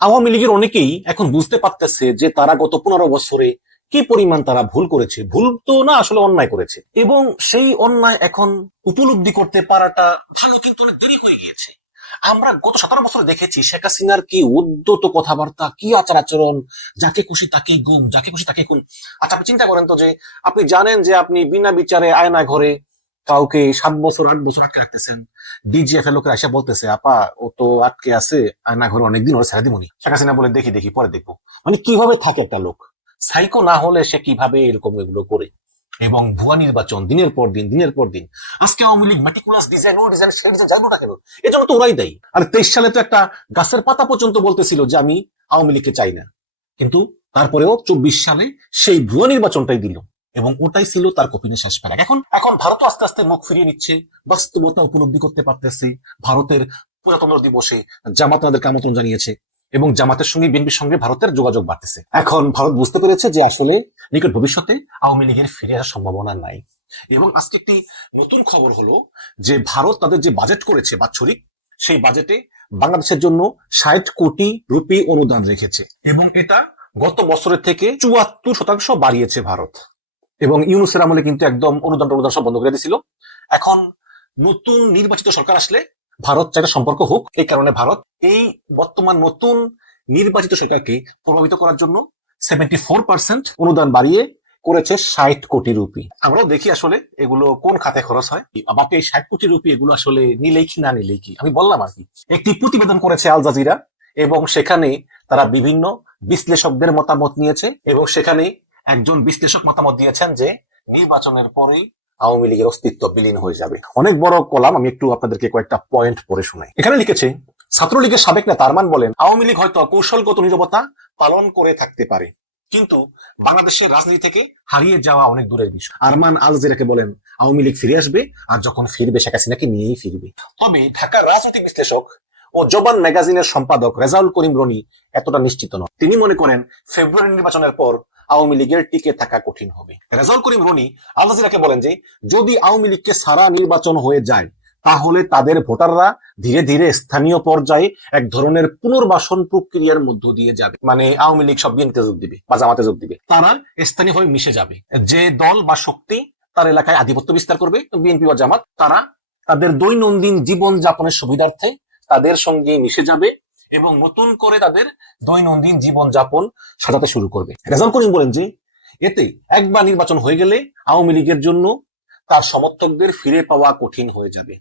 আওয়ামী লীগের অনেকেই এখন বুঝতে পারতেছে যে তারা গত 15 বছরে কি পরিমাণ তারা ভুল করেছে, ভুল তো না আসলে অন্যায় করেছে, এবং সেই অন্যায় এখন উপলব্ধি করতে পারাটা ভালো, কিন্তু অনেক দেরি হয়ে গিয়েছে। আমরা গত 17 বছরে দেখেছি শেখ হাসিনার কি উদ্যত কথাবার্তা, কি আচার আচরণ, যাকে খুশি তাকেই গুম, যাকে খুশি তাকে খুন। আচ্ছা, আপনি চিন্তা করেন তো যে আপনি জানেন যে আপনি বিনা বিচারে আয়না ঘরে কাউকে 7 বছর 8 বছর আটকে রাখতেছেন। ডিজিএফ এর লোকেরা এসে বলতেছে, আপা ও তো আটকে আছে আয়না ঘরে অনেকদিন, ওরা ছেড়ে দিবনি। শেখ হাসিনা বলে, দেখি দেখি পরে দেখবো। মানে কিভাবে থাকে একটা লোক, সাইকো না হলে সে কিভাবে এরকম এগুলো করে। এবং ভুয়া নির্বাচন দিনের পর দিন দিনের পর দিন। আজকে আওয়ামী লীগ মেটিকুলাস ডিজাইন, ও ডিজাইন সেই ডিজাইন জানবো না কেন, এজন্য তো ওরাই দেয়। আর 23 সালে তো একটা গাছের পাতা পর্যন্ত বলতেছিল যে আমি আওয়ামী লীগকে চাই না, কিন্তু তারপরেও 24 সালে সেই ভুয়া নির্বাচনটাই দিল, এবং ওটাই ছিল তার কপিনের শেষ প্যারা। এখন এখন ভারতও আস্তে আস্তে মুখ ফিরিয়ে নিচ্ছে, বাস্তবতা উপলব্ধি করতে পারতেছে। ভারতের প্রজাতন্ত্র দিবসে জামাত তাদেরকে আমন্ত্রণ জানিয়েছে, এবং জামাতের সঙ্গে বিএনপির সঙ্গে ভারতের যোগাযোগ বাড়তেছে। এখন ভারত বুঝতে পেরেছে যে আসলে নিকট ভবিষ্যতে আওয়ামী লীগের ফিরে আসার সম্ভাবনা নাই। এবং আজকে একটি নতুন খবর হলো যে ভারত তাদের যে বাজেট করেছে বাৎসরিক, সেই বাজেটে বাংলাদেশের জন্য 60 কোটি রুপি অনুদান রেখেছে, এবং এটা গত বছরের থেকে 74% বাড়িয়েছে ভারত। এবং ইউনূসের আমলে কিন্তু একদম অনুদান সব বন্ধ করে দিয়েছিল। এখন নতুন নির্বাচিত সরকার আসলে ভারত চাইটা সম্পর্ক হোক, এই কারণে ভারত এই বর্তমান নতুন নির্বাচিত সরকারকে প্রভাবিত করার জন্য 74% অনুদান বাড়িয়ে করেছে 60 কোটি রুপি। আমরাও দেখি আসলে এগুলো কোন খাতে খরচ হয়। বাকি এই 60 কোটি রুপি এগুলো আসলে নিলেই কি না নিলেই কি, আমি বললাম আর কি। একটি প্রতিবেদন করেছে আল জাজিরা, এবং সেখানে তারা বিভিন্ন বিশ্লেষকদের মতামত নিয়েছে, এবং সেখানে একজন বিশ্লেষক মতামত দিয়েছেন যে নির্বাচনের পরেই আওয়ামী লীগের অস্তিত্ব বিলীন হয়ে যাবে। অনেক বড় কলাম, আমি একটু আপনাদেরকে কয়েকটা পয়েন্ট পড়ে শোনাই। এখানে লিখেছে, ছাত্রলীগের সাবেক নেতা আরমান বলেন, আওয়ামী লীগ হয়তো কৌশলগত নীরবতা পালন করে থাকতে পারে, কিন্তু বাংলাদেশের রাজনীতি থেকে হারিয়ে যাওয়া অনেক দূরের বিষয়। আরমান আল জাজিরাকে বলেন, আওয়ামী লীগ ফিরে আসবে, আর যখন ফিরবে শেখ হাসিনাকে নিয়েই ফিরবে। তবে ঢাকার রাজনৈতিক বিশ্লেষক ও জবান ম্যাগাজিনের সম্পাদক রেজাউল করিম রনি এতটা নিশ্চিত নন। তিনি মনে করেন ফেব্রুয়ারি নির্বাচনের পর আওয়ামী লীগের টিকে থাকা কঠিন হবে। রেজাউল করিম রনি আল জাজিরাকে বলেন যে যদি আওয়ামী লীগকে সারা নির্বাচন হয়ে যায়, তাহলে তাদের ভোটাররা ধীরে ধীরে স্থানীয় পর্যায়ে এক ধরনের পুনর্বাসন প্রক্রিয়ার মধ্য দিয়ে যাবে। মানে আওয়ামী লীগ সব বিএনপিতে যোগ দিবে বা জামাতে যোগ দিবে, তারা স্থানীয়ভাবে মিশে যাবে। যে দল বা শক্তি তার এলাকায় আধিপত্য বিস্তার করবে, বিএনপি বা জামাত, তারা তাদের দৈনন্দিন জীবন যাপনের সুবিধার্থে তাদের সঙ্গে মিশে যাবে, এবং নতুন করে তাদের দৈনন্দিন জীবন যাপন সাজাতে শুরু করবে। রেজাউল করিম বলেন যে এতে একবার নির্বাচন হয়ে গেলে আওয়ামী লীগের জন্য তার সমর্থকদের ফিরে পাওয়া কঠিন হয়ে যাবে।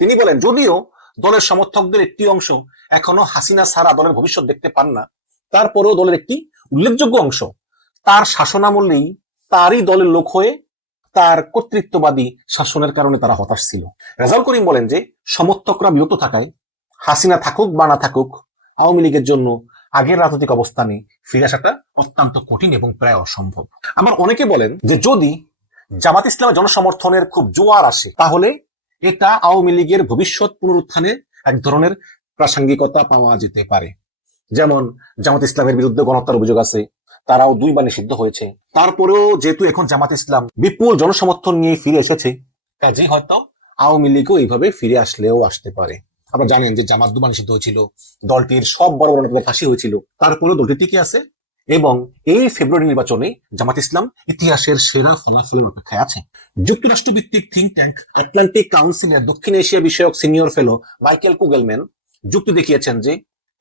তিনি বলেন, যদিও দলের সমর্থকদের একটি অংশ এখনো হাসিনা ছাড়া দলের ভবিষ্যৎ দেখতে পান না, তারপরেও দলের একটি উল্লেখযোগ্য অংশ তার শাসনামলেই তারই দলের লোক হয়ে তার কর্তৃত্ববাদী শাসনের কারণে তারা হতাশ ছিল। রেজাউল করিম বলেন যে সমর্থকরা বিরত থাকায় হাসিনা থাকুক বা না থাকুক, আওয়ামী লীগের জন্য আগের রাজনৈতিক অবস্থানে ফিরে আসাটা অত্যন্ত কঠিন এবং প্রায় অসম্ভব। আবার অনেকে বলেন যে যদি জামাত ইসলামের জনসমর্থনের খুব জোয়ার আসে, তাহলে এটা আওয়ামী লীগের ভবিষ্যৎ পুনরুত্থানে এক ধরনের প্রাসঙ্গিকতা পাওয়া যেতে পারে। যেমন জামাত ইসলামের বিরুদ্ধে গণহত্যার অভিযোগ আছে, তারাও 2বার নিষিদ্ধ হয়েছে। তারপরেও যেহেতু এখন জামাত ইসলাম বিপুল জনসমর্থন নিয়ে ফিরে এসেছে, কাজেই হয়তো আওয়ামী লীগও এইভাবে ফিরে আসলেও আসতে পারে। আপনারা জানেন যে জামাত 2বার নিষিদ্ধ হয়েছিল, দলটির সব বড় বড় নেতাদের ফাঁসি হয়েছিল, তারপরেও দলটি টিকে আছে, এবং এই ফেব্রুয়ারি নির্বাচনে জামাত ইসলাম ইতিহাসের সেরা ফলাফলের অপেক্ষায় আছে। যুক্তরাষ্ট্র ভিত্তিক থিঙ্ক ট্যাঙ্ক আটলান্টিক কাউন্সিলের দক্ষিণ এশিয়া বিষয়ক সিনিয়র ফেলো মাইকেল কুগেলম্যান যুক্তি দেখিয়েছেন যে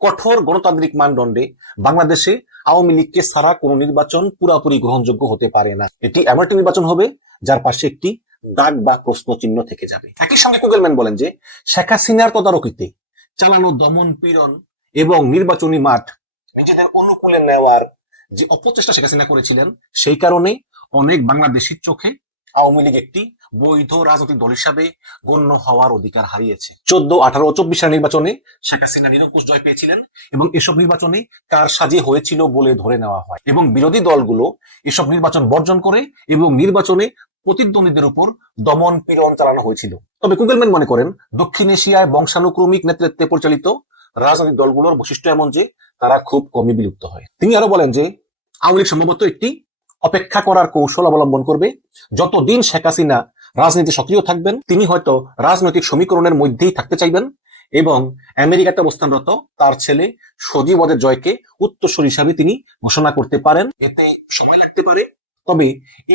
কঠোর গণতান্ত্রিক মানদণ্ডে বাংলাদেশে আওয়ামী লীগকে ছাড়া কোনো নির্বাচন পুরাপুরি গ্রহণযোগ্য হতে পারে না। এটি এমন একটি নির্বাচন হবে যার পাশে একটি দাগ বা প্রশ্ন চিহ্ন থেকে যাবে। একই সঙ্গে কুগেলম্যান বলেন যে শেখ হাসিনার তদারকিতে চালানো দমন পীড়ন এবং নির্বাচনী মাঠ নিজেদের অনুকূলে নেওয়ার যে অপচেষ্টা শেখ হাসিনা করেছিলেন, সেই কারণে অনেক বাংলাদেশির চোখে আওয়ামী লীগ একটি বৈধ রাজনৈতিক দল হিসাবে গণ্য হওয়ার অধিকার হারিয়েছে। 14, 18 ও 24 সালের নির্বাচনে শেখ হাসিনা নিরঙ্কুশ জয় পেয়েছিলেন, এবং এসব নির্বাচনে কার সাজে হয়েছিল বলে ধরে নেওয়া হয়, এবং বিরোধী দলগুলো এসব নির্বাচন বর্জন করে এবং নির্বাচনে প্রতিদ্বন্দ্বীদের উপর দমন পীড়ন চালানো হয়েছিল। তবে কুগেলম্যান মনে করেন দক্ষিণ এশিয়ায় বংশানুক্রমিক নেতৃত্বে পরিচালিত রাজনৈতিক দলগুলোর বৈশিষ্ট্য এমন যে তারা খুব কমই বিলুপ্ত হয়। তিনি আরো বলেন যে আওয়ামী লীগ সম্ভবত একটি অপেক্ষা করার কৌশল অবলম্বন করবে। যতদিন শেখ হাসিনা রাজনীতি সক্রিয় থাকবেন, তিনি হয়তো রাজনৈতিক সমীকরণের মধ্যেই থাকতে চাইবেন, এবং আমেরিকাতে অবস্থানরত তার ছেলে সজীব ওয়াজেদ জয়কে উত্তরসূরি হিসাবে তিনি ঘোষণা করতে পারেন। এতে সময় লাগতে পারে, তবে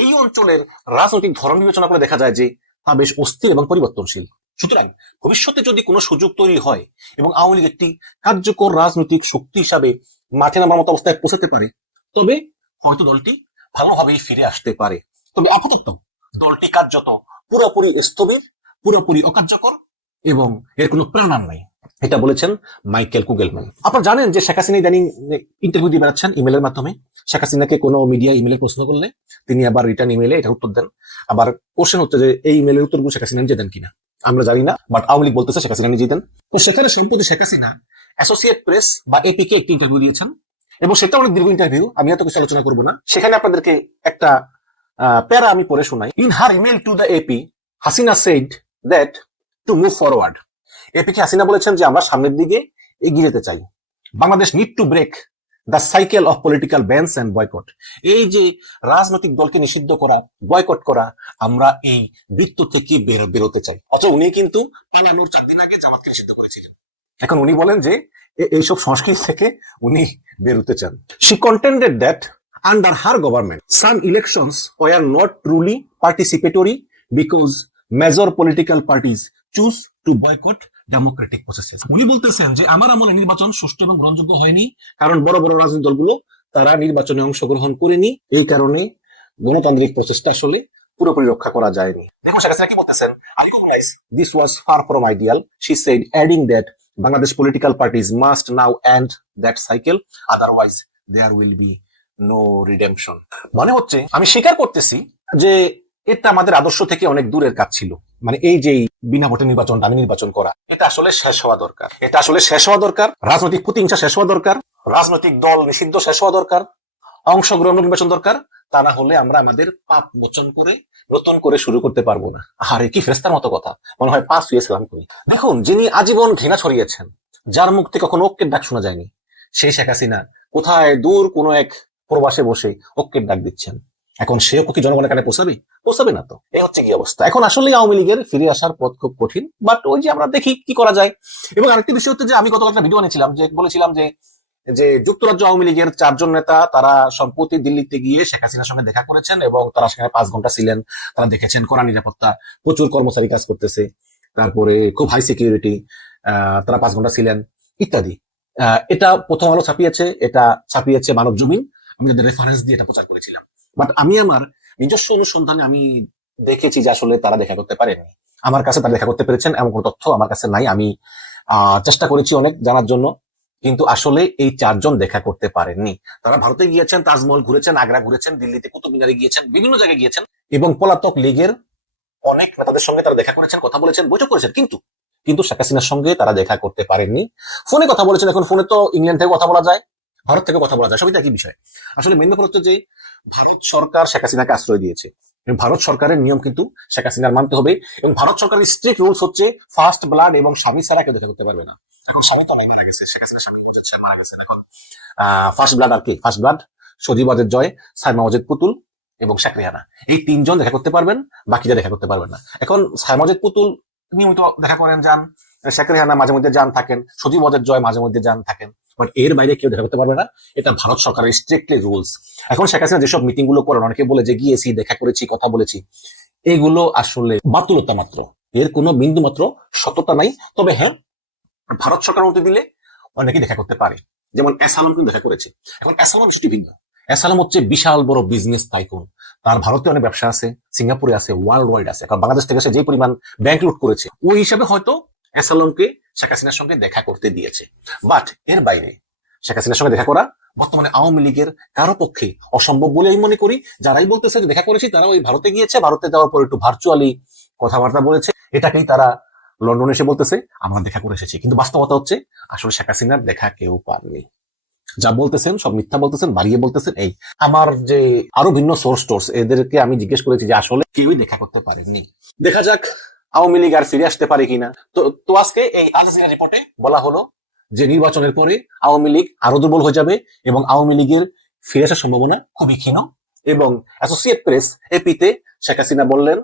এই অঞ্চলের রাজনৈতিক ধরন বিবেচনা করে দেখা যায় যে তা বেশ অস্থির এবং পরিবর্তনশীল। সুতরাং ভবিষ্যতে যদি কোনো সুযোগ তৈরি হয় এবং আওয়ামী লীগ একটি কার্যকর রাজনৈতিক শক্তি হিসাবে মাঠে নামার মতো অবস্থায় পৌঁছাতে পারে, তবে হয়তো দলটি ভালোভাবেই ফিরে আসতে পারে। তবে আপাতত দলটি কার্যত পুরোপুরি স্থবির, পুরোপুরি অকার্যকর এবং এর কোনো প্রেরণা নাই। এটা বলেছেন মাইকেল কুগেলম্যান। আপনারা জানেন যে শেখ হাসিনা ইদানিং ইন্টারভিউ দিয়ে বেড়াচ্ছেন ইমেলের মাধ্যমে। শেখ হাসিনাকে কোনো মিডিয়া ইমেলে প্রশ্ন করলে তিনি আবার রিটার্ন ইমেলে এটা উত্তর দেন। আবার কোশ্চেন হচ্ছে যে এই ইমেলের উত্তরগুলো শেখ হাসিনা নিজে দেন কিনা আমরা জানি না, বাট আওয়ামী লীগ বলতেছে শেখ হাসিনা নিজে দেন। তো সেখানে সম্প্রতি শেখ হাসিনা অ্যাসোসিয়েট প্রেস বা এপি কে একটি ইন্টারভিউ দিয়েছেন এবং সেটা অনেক দীর্ঘ ইন্টারভিউ, আমি এত কিছু আলোচনা করবো না। সেখানে আপনাদেরকে একটা প্যারা আমি পড়ে শোনাই। In her email to the AP, Hasina said that to move forward, এপিকে হাসিনা বলেছেন যে আমরা সামনের দিকে এগিয়ে যেতে চাই। Bangladesh need to break the cycle of political bans and boycott, এই যে রাজনৈতিক দলকে নিষিদ্ধ করা, বয়কট করা, আমরা এই বৃত্ত থেকে বেরোতে চাই। অথচ উনি কিন্তু পালানোর 4 দিন আগে জামাতকে নিষিদ্ধ করেছিলেন। এখন উনি বলেন যে এইসব সংস্কৃতি থেকে উনি বেরোতে চান। She contended that under her government some elections were not truly participatory because major political parties choose to boycott democratic processes. উনি বলতেছেন যে আমার আমলে নির্বাচন সুষ্ঠু এবং গ্রহণযোগ্য হয়নি, কারণ বড় বড় রাজনৈতিক দলগুলো তারা নির্বাচনে অংশগ্রহণ করেনি, এই কারণে গণতান্ত্রিক প্রচেষ্টা আসলে পুরোপুরি রক্ষা করা যায়নি। দেখুন শেখ হাসিনা কি বলতেছেন, I recognize this was far from ideal, she said, adding that Bangladesh political parties must now end that cycle, otherwise there will be no redemption. মনে হচ্ছে আমি স্বীকার করতেছি যে এটা আমাদের আদর্শ থেকে অনেক দূরের কাজ ছিল। মানে এই যে বিনা ভোটে নির্বাচন, দামি নির্বাচন করা, এটা আসলে শেষ হওয়া দরকার। এটা আসলে শেষ হওয়া দরকার। রাজনৈতিক প্রতিহিংসা শেষ হওয়া দরকার, রাজনৈতিক দল নিষিদ্ধ শেষ হওয়া দরকার, অংশগ্রহণ নির্বাচন দরকার। তা না হলে আমরা আমাদের পাপ মোচন করে নতুন করে শুরু করতে পারবো না। আরে কি ফেরেশতার মতো কথা, মনে হয় পাঁচ ইসলাম করি। দেখুন, যিনি আজীবন ঘৃণা ছড়িয়েছেন, যার মুখ থেকে কখনো ঐক্যের ডাক শোনা যায়নি, সেই শেখ হাসিনা কোথায় দূর কোনো এক প্রবাসে বসে ঐক্যের ডাক দিচ্ছেন। এখন সে কি জনগণের কানে পৌঁছাবে না তো। এই হচ্ছে কি অবস্থা। এখন আসলে আওয়ামী লীগের ফিরে আসার পথ খুব কঠিন, বাট ওই যে আমরা দেখি কি করা যায়। এবং আরেকটি বিষয় হচ্ছে যে আমি গতকাল একটা ভিডিও বানিয়েছিলাম, যে বলেছিলাম যে যুক্তরাজ্য আওয়ামী লীগের 4 জন নেতা তারা সম্প্রতি দিল্লিতে গিয়ে শেখ হাসিনার সঙ্গে দেখা করেছেন এবং তারা সেখানে 5 ঘন্টা ছিলেন। তারা দেখেছেন কড়া নিরাপত্তা, প্রচুর কর্মচারী কাজ করতেছে, তারপরে খুব হাই সিকিউরিটি, তারা 5 ঘন্টা ছিলেন ইত্যাদি। এটা প্রথম আলো ছাপিয়েছে, এটা ছাপিয়েছে মানব জমিন। আমি তাদের রেফারেন্স দিয়ে এটা প্রচার করেছিলাম। বাট আমি আমার নিজস্ব অনুসন্ধানে আমি দেখেছি যে আসলে তারা দেখা করতে পারেননি। আমার কাছে তারা দেখা করতে পেরেছেন এমন কোনো তথ্য আমার কাছে নাই। আমি চেষ্টা করেছি অনেক জানার জন্য, কিন্তু আসলে এই 4 জন দেখা করতে পারেননি। তারা ভারতে গিয়েছেন, তাজমহল ঘুরেছেন, আগ্রা ঘুরেছেন, দিল্লিতে কুতুব মিনারে গিয়েছেন, বিভিন্ন জায়গায় গিয়েছেন এবং পলাতক লীগের অনেক নেতাদের সঙ্গে তারা দেখা করেছেন, কথা বলেছেন, বৈঠক করেছেন, কিন্তু শেখ হাসিনার সঙ্গে তারা দেখা করতে পারেননি। ফোনে কথা বলেছেন। এখন ফোনে তো ইংল্যান্ড থেকে কথা বলা যায়, ভারত থেকে কথা বলা যায়, সবই একই বিষয়। আসলে মেন ব্যাপার হচ্ছে যে ভারত সরকার শেখ হাসিনাকে আশ্রয় দিয়েছে এবং ভারত সরকারের নিয়ম কিন্তু শেখ হাসিনার মানতে হবে এবং ভারত সরকারের স্ট্রিক্ট রুলস হচ্ছে ফার্স্ট ব্লাড এবং স্বামী ছাড়া কেউ দেখা করতে পারবে না। এখন স্বামী তো নাই, মারা গেছে, শেখ হাসিনার স্বামী মারা গেছেন। এখন ফার্স্ট ব্লাড আর কি? ফার্স্ট ব্লাড সজীব ওয়াজেদ জয়, সাইমা ওয়াজেদ পুতুল এবং শেখ রেহানা, এই 3 জন দেখা করতে পারবেন, বাকিরা দেখা করতে পারবেন না। এখন সাইমা ওয়াজেদ পুতুল নিয়মিত দেখা করেন, যান, শেখ রেহানা মাঝে মধ্যে যান থাকেন, সজীব ওয়াজেদ জয় মাঝে মধ্যে যান থাকেন, বাট এর বাইরে কেউ দেখা করতে পারবে না। এটা ভারত সরকারের স্ট্রিক্টলি রুলস। এখন শেখ হাসিনা যেসব মিটিং গুলো করেন, অনেকে বলে যে গিয়েছি, দেখা করেছি, কথা বলেছি, এগুলো আসলে বাতুলতা মাত্র, এর কোনো বিন্দু মাত্র সত্যতা নাই। তবে হ্যাঁ, ভারত সরকার অনুমতি দিলে অনেকেই দেখা করতে পারে, যেমন এসালাম কিন্তু দেখা করেছে। এখন এসালাম বিষয়টি ভিন্ন। এসালাম হচ্ছে বিশাল বড় বিজনেস টাইকুন, তার ভারতে অনেক ব্যবসা আছে, সিঙ্গাপুরে আছে, ওয়ার্ল্ড ওয়াইড আছে। কারণ বাংলাদেশ থেকে সে যে পরিমাণ ব্যাংক লুট করেছে, ওই হিসাবে হয়তো এসালামকে শেখ হাসিনার সঙ্গে দেখা করতে দিয়েছে। বাট এর বাইরে শেখ হাসিনার সঙ্গে দেখা করা বর্তমানে আওয়ামী লীগের কারো পক্ষে অসম্ভব বলে আমি মনে করি। যারাই বলতেছে যে দেখা করেছি, তারা ওই ভারতে গিয়েছে, ভারতে যাওয়ার পর একটু ভার্চুয়ালি কথাবার্তা বলেছে, এটাকেই তারা লন্ডনে এসে বলতেছে আমরা দেখা করে এসেছি। কিন্তু বাস্তবতা হচ্ছে আসলে শেখ হাসিনার দেখা কেউ পাননি। যা বলতেছেন সব মিথ্যা বলতেছেন, বাড়িয়ে বলতেছেন। এই আমার যে আরো ভিন্ন সোর্স টোর্স, এদেরকে আমি জিজ্ঞেস করেছি যে আসলে কেউই দেখা করতে পারেননি। দেখা যাক আওয়ামী লীগ আর ফিরে আসতে পারে কিনা। তো আজকে এই আল জাজিরা রিপোর্টে বলা হলো যে নির্বাচনের পরে আওয়ামী লীগ আরো দুর্বল হয়ে যাবে এবং আওয়ামী লীগের ফিরে আসার সম্ভাবনা খুবই ক্ষীণ। এবং অ্যাসোসিয়েট প্রেস এপিতে শেখ হাসিনা বললেন